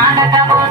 ఆగటము